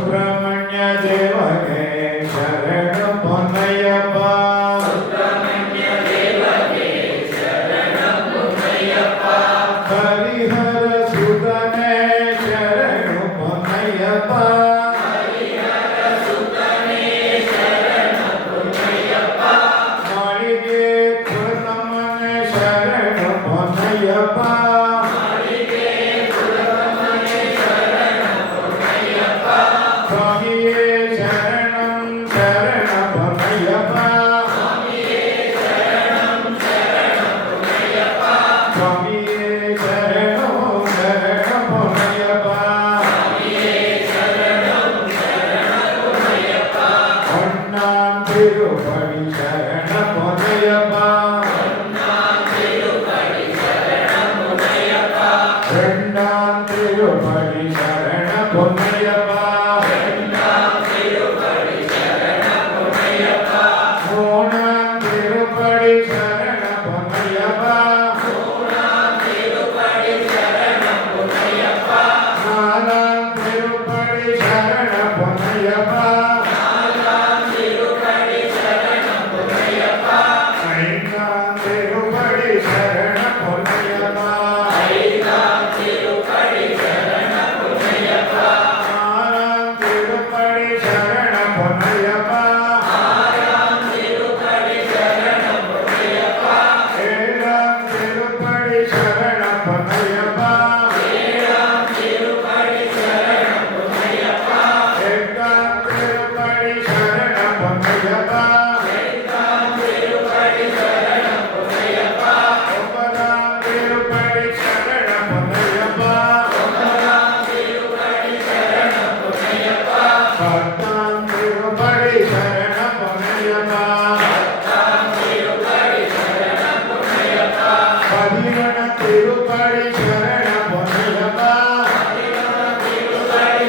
சுப்பிரமணிய தேவகே சரணம் பொன்னையப்பா. ஹரிஹர சுதனே சரணம் பொன்னையப்பா. மாளிகே புரதமனே சரணம் பொன்னையப்பா. சுவாமியே சரணம் சரணம் பொன்னையப்பா. சுவாமியே சரணம் சரணம் பொன்னையப்பா. ஒன்னாம் திருப்படி சரணம் பொன்னையப்பா. இரண்டாம் திருப்படி சரணம் பொன்னையப்பா. மூணாம் திருப்படி சரணம் பொன்னையப்பா. நாலாம் திருப்படி சரணம் பொன்னையப்பா. ஐந்தாம் திருப்படி சரணம் பொன்னையப்பா. ஆறாம் திருப்படி சரணம் பொன்னையப்பா. ஏழாம் திருப்படி சரணம் பொன்னையப்பா. எட்டாம் திருப்படி சரணம் பொன்னையப்பா. ஒன்பதாம் திருப்படி சரணம் பொன்னையப்பா. பத்தாம் திருப்படி சரணம் பொன்னையப்பா. பதினொன்றாம் திருப்படி சரணம் பொன்னையப்பா. பதினெட்டாம் திருப்படி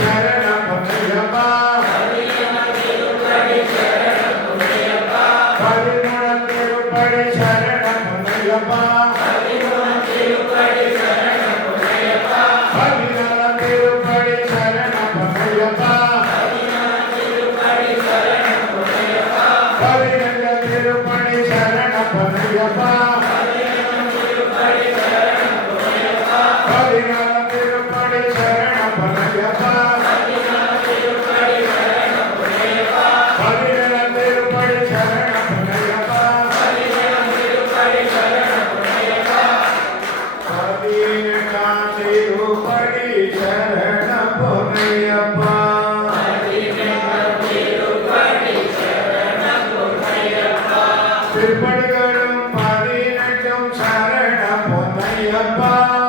சரணம் பொன்னையப்பா. பதிமூணாம் திருப்படி சரணம் பொன்னையப்பா. பதினாலாம் திருப்படி சரணம் பொன்னையப்பா. பதினஞ்சாம் திருப்படி சரணம் பொன்னையப்பா. பதினாலாம் திருப்படி சரணம் பொன்னையப்பா. பதினேழாம் திருப்படி சரணம் பொன்னையப்பா. பதினெட்டாம் திருப்படி சரணம் பொன்னையப்பா. திருப்படிகளும் பதினெட்டும் சரணம் பொன்னையப்பா.